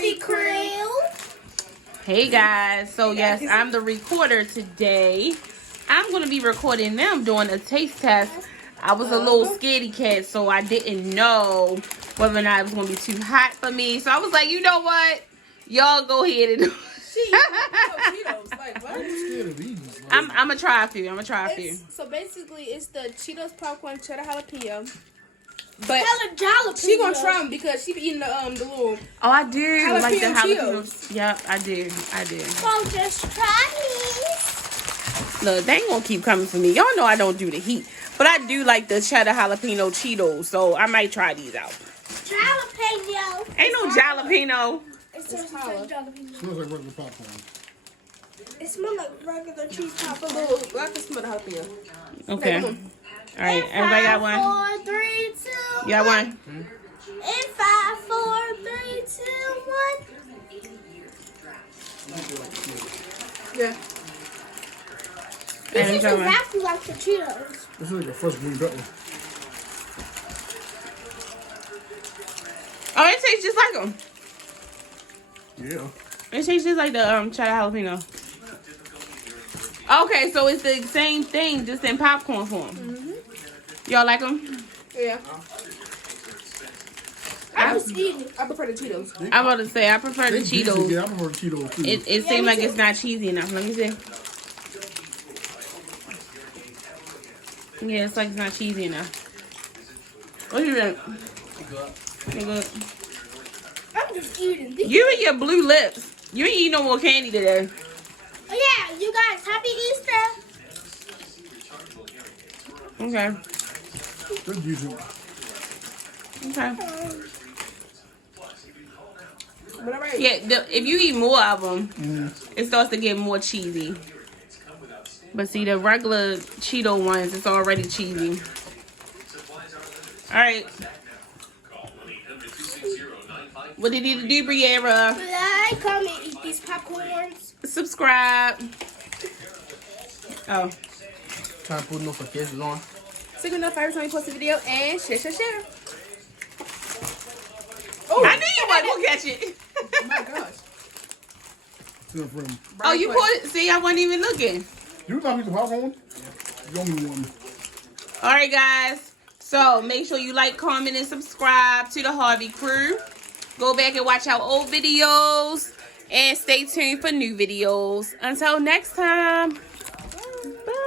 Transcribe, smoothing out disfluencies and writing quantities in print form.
Harvey Crew. Hey guys, so yes, I'm the recorder today. I'm going to be recording them doing a taste test. I was a little scaredy cat, so I didn't know whether or not it was going to be too hot for me. So I was like, you know what? Y'all go ahead and do it. Cheetos. Like, what? I'm going to try a few. So basically, it's the Cheetos popcorn cheddar jalapeno. But she gonna try them because she be eating the little. Oh, I do like the jalapeno jalapeno. Yep, I do. So just try these. Look, they ain't gonna keep coming for me. Y'all know I don't do the heat, but I do like the cheddar jalapeno Cheetos, so I might try these out. Jalapeno. Ain't no jalapeno. It smells like jalapeno. Smells like regular popcorn. It smells like regular cheese popcorn. I can smell the jalapeno. Okay. All right, everybody got one. 5, 4, 3, 2. You got one? In 5, 4, 3, 2, 1. Yeah. This is exactly like the Cheetos. This is like a fresh green pepper. Oh, it tastes just like them. Yeah. It tastes just like the cheddar jalapeno. Okay, so it's the same thing, just in popcorn form. Y'all like them? Yeah. I prefer the Cheetos. I'm about to say I prefer the Cheetos. Yeah, I prefer the Cheetos too. It seems like it's not cheesy enough. Let me see. Yeah, it's like it's not cheesy enough. What do you think? Good. I'm just eating these. You and your blue lips. You ain't eating no more candy today. Oh, yeah, you guys, happy Easter. Okay. Good YouTube. Okay. Yeah. If you eat more of them, it starts to get more cheesy. But see, the regular Cheeto ones, it's already cheesy. All right. What did you do, Briera? Like, comment, eat these popcorns. Subscribe. Oh. Trying to put notifications on. Signal enough every time you post a video and share. Oh, I knew you wasn't gonna catch it. Oh my gosh. Oh, you put it. See, I wasn't even looking. You not eat the popcorn? You only one. All right, guys. So make sure you like, comment, and subscribe to the Harvey Crew. Go back and watch our old videos. And stay tuned for new videos. Until next time. Bye.